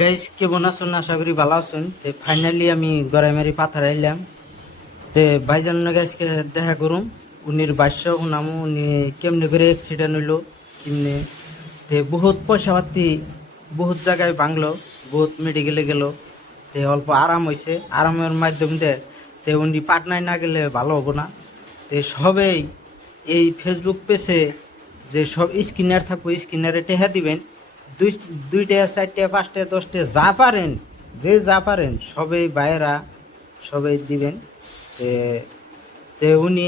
Guys কেমন আছেন? আশা করি ভালো আছেন। ফাইনালি আমি গড়াইমারি পাথার আইলাম। ভাইজান গাইসকে দেখা করুম, উনির বাস্য শুনামু উনি কেমনে করে অ্যাক্সিডেন্ট হইলো, কেমনে বহুত পয়সা পাতি বহুত জায়গায় ভাঙলো, বহুত মেডিকেলে গেল। অল্প আরাম হয়েছে, আরামের মাধ্যম দিয়ে উনি পাটনায় না গেলে ভালো হবো না। সবেই এই ফেসবুক পেজে যে সব স্ক্রিনার থাকবো স্ক্রিনারে টেহা দিবেন, দুইটা চারটে পাঁচটা দশটা যা পারেন, যে যা পারেন সবাই বাইরা সবাই দিবেন। তে তে উনি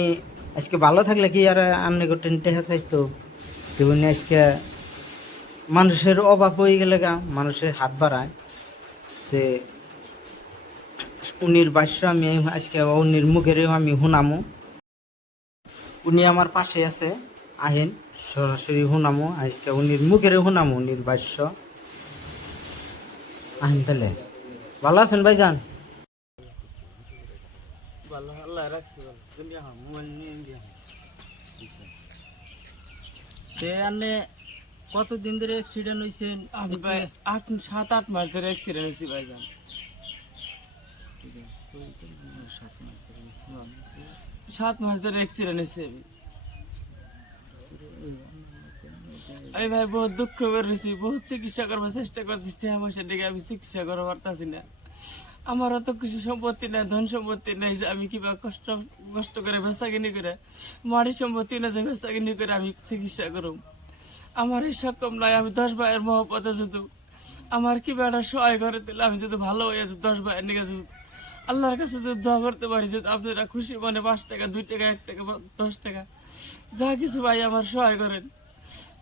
আজকে ভালো থাকলে কি আর আমনে করতেন টেহা চাইতো। উনি আজকে মানুষের অভাব হয়ে গেলে গা মানুষের হাত বাড়ায়। তে উনির বাস্য আমি আজকে উনির মুখেরও আমি শুনামো। উনি আমার পাশে আছে, আহেন সরাসরি শুনামো আজকে উনির মুখেরও শুনামো উনির বাস্য। আহেন তাহলে। ভালো আছেন ভাইজান? ভালো, আল্লাহ রাখছি ভালো। মোবাইল নিয়ে আপনি কতদিন ধরে অ্যাক্সিডেন্ট হয়েছেন? আমি ভাই 7-8 মাস ধরে অ্যাক্সিডেন্ট হয়েছি ভাইজান। 7 মাস ধরে অ্যাক্সিডেন্ট হয়েছে আমি ভাই বহুত দুঃখ করেছি, বহুত চিকিৎসা করবার চেষ্টা করছি, টাকা পয়সা ডেকে আমি চিকিৎসা করতে পারতাছি না। আমার অত কিছু সম্পত্তি নাই, ধন সম্পত্তি নাই যে আমি কিবা কষ্ট কষ্ট করে বেচাকিনি করে, মাড়ি সম্পত্তি না যে বেচাকিনি করে আমি চিকিৎসা করুম। আমার এই সক্ষম নাই। আমি 10 ভাইয়ের মহব্বতে যদি আমার কি বেটা সহায় করে দিলে আমি যদি ভালো হয়ে যেত, 10 ভাইয়ের নিকে যদি আল্লাহর কাছে যদি দোয়া করতে পারি যে আপনারা খুশি মনে 5 টাকা 2 টাকা 1 টাকা 10 টাকা যা কিছু ভাই আমার সহায় করেন।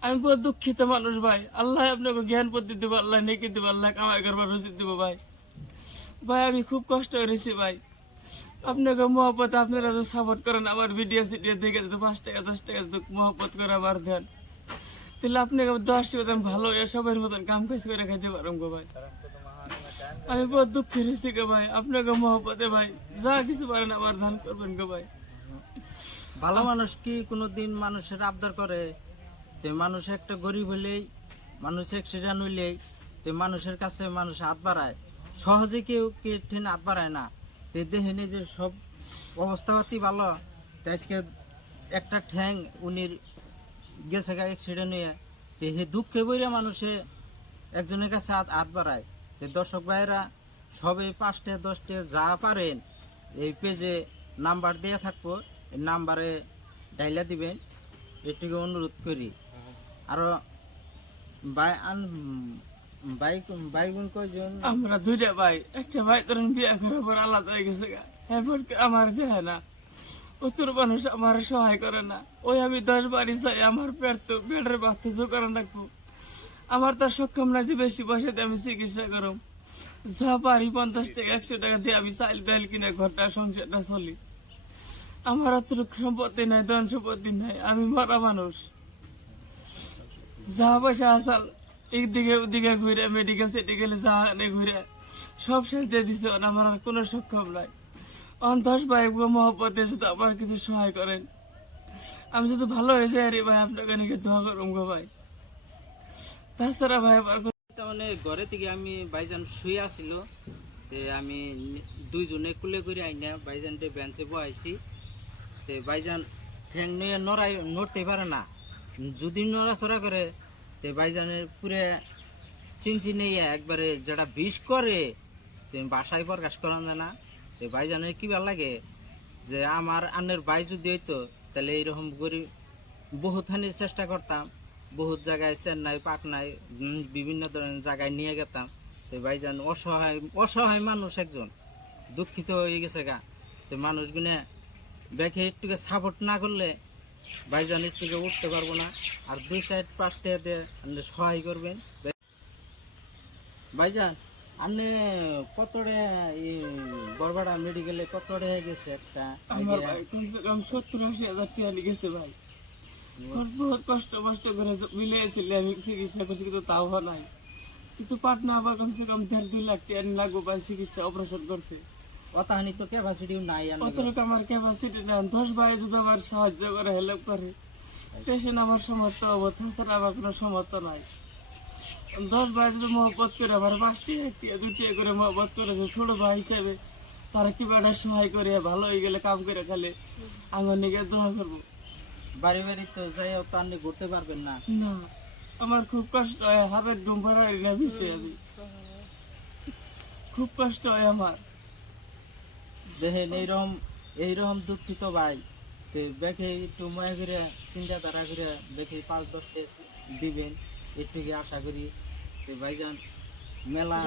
আমি বহুত দুঃখিত মানুষ ভাই। আল্লাহ আপনাকে জ্ঞান বুদ্ধি দিব, আল্লাহ নেকি দিব, আল্লাহ কামাই করবার রুজি দিব ভাই। ভাই আমি খুব কষ্ট করেছি ভাই। আপনাকে মহব্বত আপনারা যদি সাপোর্ট করেন, আমার ভিডিও সিডিও দেখে যদি 5 টাকা 10 টাকা যদি মহব্বত করে আমার দেন, তাহলে আপনাকে 10 মতন ভালো সবার মতন কাম কাজ করে খাইতে পারব গো ভাই। আমি বহুত দুঃখের হয়েছি গো ভাই। আপনাকে মহব্বতে ভাই যা কিছু পারেন আমার দান করবেন গো ভাই। ভালো মানুষ কি কোনোদিন মানুষের আবদার করে? মানুষ একটা গরিব হইলেই, মানুষ অ্যাক্সিডেন্ট হইলেই মানুষের কাছে মানুষ হাত বাড়ায়। সহজে কেউ ঠিক হাত বাড়ায় না। দেখেন যে সব অবস্থাপাতি ভালো, আজকে একটা ঠ্যাং উনির গেছে গা অ্যাক্সিডেন্ট হয়ে। হে দুঃখে বইরা মানুষে একজনের কাছে হাত বাড়ায়। দর্শক ভাইয়েরা সবে 5টা 10টা যা পারেন এই পেজে নাম্বার দেয়া থাকবো, এই নাম্বারে ডাইলা দিবেন, এটুকু অনুরোধ করি। আরো ভাই বোন কয়জন? আমরা 2টা ভাই। একটা ভাই ধরেন বিয়ে করার পর আলাদা হয়ে গেছে গা, এরপর আমার দেয় না, প্রচুর মানুষ আমার সহায় করে না। ওই আমি 10 বাড়ি চাই, আমার পেটের ভাত তো করে রাখবো। আমার তার সক্ষম না যে বেশি পয়সা দিয়ে আমি চিকিৎসা করব। যা পারি 50 টাকা 100 টাকা দিয়ে আমি চাইল ডাইল কিনে ঘরটা সংসারটা চলি। আমার অতটুকু সম্পত্তি নাই, ধন সম্পত্তি নাই, আমি মরা মানুষ। যা পয়সা আসাল একদিকে ওদিকে ঘুরে মেডিকেল সেডিকেলে যা ঘুরে সব শেষ দিয়ে দিছে। আমার আর কোনো সক্ষম নাই। 10 ভাই মহব্বতে যদি আমার কিছু সহায় করেন, আমি যদি ভালো হয়ে যাই আরে ভাই, আপনাকে নিকে দোয়া করুম গো ভাই। তাছাড়া ভাই আমার মানে ঘরে থেকে আমি ভাইজান শুয়ে আসিল, আমি দুইজনে কুলে করে আইনা ভাইজানটে বেঞ্চে বহাইছি। ভাইজান ঠ্যাং নিয়ে নড়তে পারে না। যদি নড়াচড়া করে ভাইজানের পুরে চিনচিনে একবারে যেটা বিষ করে বাসায় প্রকাশ করা যায় না। ভাইজানের কি ভালো লাগে যে আমার আন্নের ভাই যদি হইতো তাহলে এইরকম করি বহুতখানি চেষ্টা করতাম, বহুত জায়গায় চেন্নাই পাটনায় বিভিন্ন ধরনের জায়গায় নিয়ে গেতাম। ভাইজান অসহায় অসহায় মানুষ, একজন দুঃখিত হয়ে গেছে গা। মানুষগুলো দেখে একটু সাপোর্ট না করলে ভাইজান একটু উঠতে পারবো না। আর 2 সাইড 5টা দিয়ে সহায় করবেন ভাইজান। আপনি কতটা বরবাড়া মেডিকেলে কতটা হয়ে গেছে? একটা আমার ভাই কমসে কম 70-80 হাজার টাকা গেছে ভাই। বহুত কষ্ট করে মিলিয়েছিল, আমি চিকিৎসা করছি কিন্তু তাও নাই। কিন্তু পাটনা আবার কমসে কম 1.5-2 লাখ টাকা লাগবে ভাই চিকিৎসা অপারেশন করতে। অতখানি তো ক্যাপাসিটিও নাই। অতটুকু আমার ক্যাপাসিটি না। 10 ভাই যদি আমার সাহায্য করে, হেল্প করে, পেশেন্ট আমার সমর্থ হবো। তাছাড়া আমার কোনো সমর্থ নাই। 10 ভাই যদি মহব্বত করে আমার 5টি 1টি 2টি করে মহব্বত করেছে ছোট ভাই হিসাবে তারা কি বেড়া সহায় করে ভালো হয়ে গেলে কাম করে খালে আঙ্গন নিকে দোয়া করবো। বাড়ি বাড়ি তো যাইও তো আপনি ঘুরতে পারবেন না। না আমার খুব কষ্ট হয়, হাতের ঘুম পাড়াই না বিষে আমি খুব কষ্ট হয় আমার। দেখেন এইরকম দুঃখিত ভাই তো দেখে একটু মায়া করে চিন্তাধারা করে দেখে 5-10 দিবেন এটুকু আশা করি। তো ভাইজান মেলা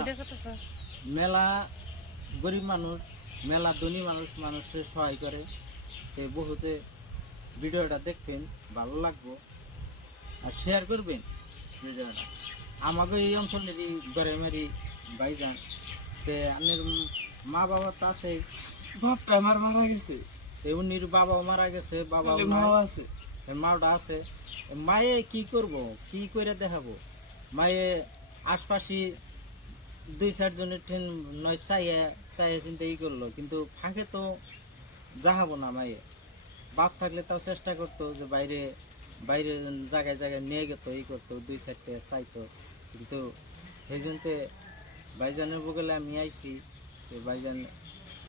মেলা গরিব মানুষ, মেলা ধনী মানুষ মানুষের সহায় করে। তো বহুতে ভিডিওটা দেখবেন, ভালো লাগবো আর শেয়ার করবেন ভিডিওটা। আমাকে এই অঞ্চলেরই গড়াইমারি ভাইজান। তে আপনার মা বাবা তো আছে, বাপটা আমার মারা গেছে, উনির বাবাও মারা গেছে, বাবা খালি মাও আছে। মাওটা আছে। মায়ে কি করব, কি করে দেখাবো? মায়ে আশপাশি 2-4 জনের ট্রেন নয় চাইয়া চিন্তা ই করলো, কিন্তু ফাঁকে তো যাহাবো না। মায়ে বাপ থাকলে তাও চেষ্টা করতো যে বাইরে বাইরে জায়গায় জায়গায় নিয়ে যেত, ই করতো, 2-4টা চাইতো। কিন্তু সেই জন্য ভাইজানের বগলে আমি আইছি। তো ভাইজান